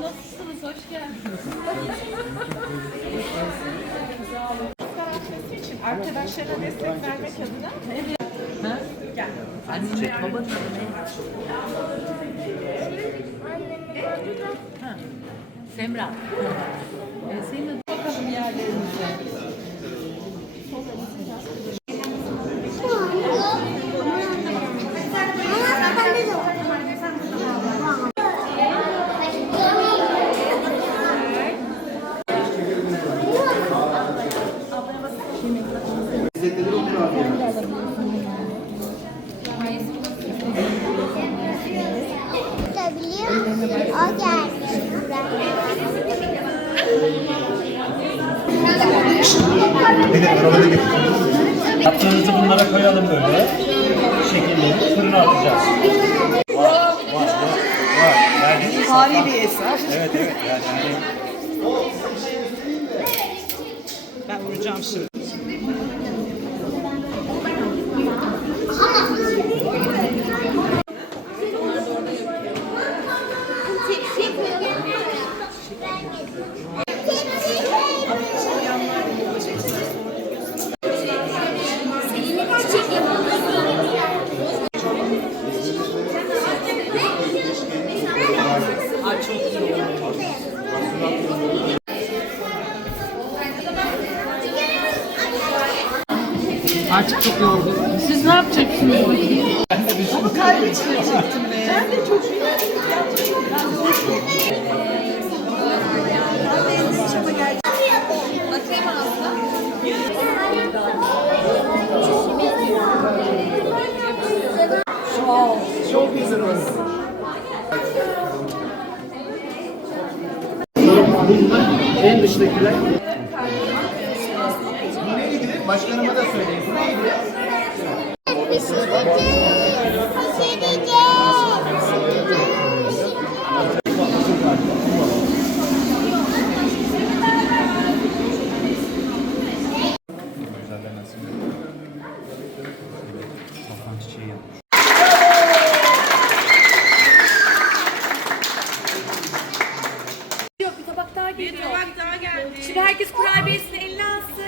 Nasılsınız? Hoş geldiniz. için arkadaşlara destek vermek adına Anne, babanın Semra. Ee, senin O gelmiş. Yaptığınızı bunlara koyalım böyle. Şekilleri fırına atacağız. Var, var, var. var. Yani, tarihi bir eser. evet, evet. Yani, Ben vuracağım şimdi. Ay çok iyi oldu. Artık çok yorgun. Siz ne yapacaksınız bakayım? Ama kalbi çıkacaktım be. Ben de çok Bakayım en dıştakiler. Bununla ilgili başkanıma da söyleyin. Bununla ilgili. Safran çiçeği yapmış. geliyor. Bir tabak daha geldi. Şimdi herkes kurabiyesini eline alsın.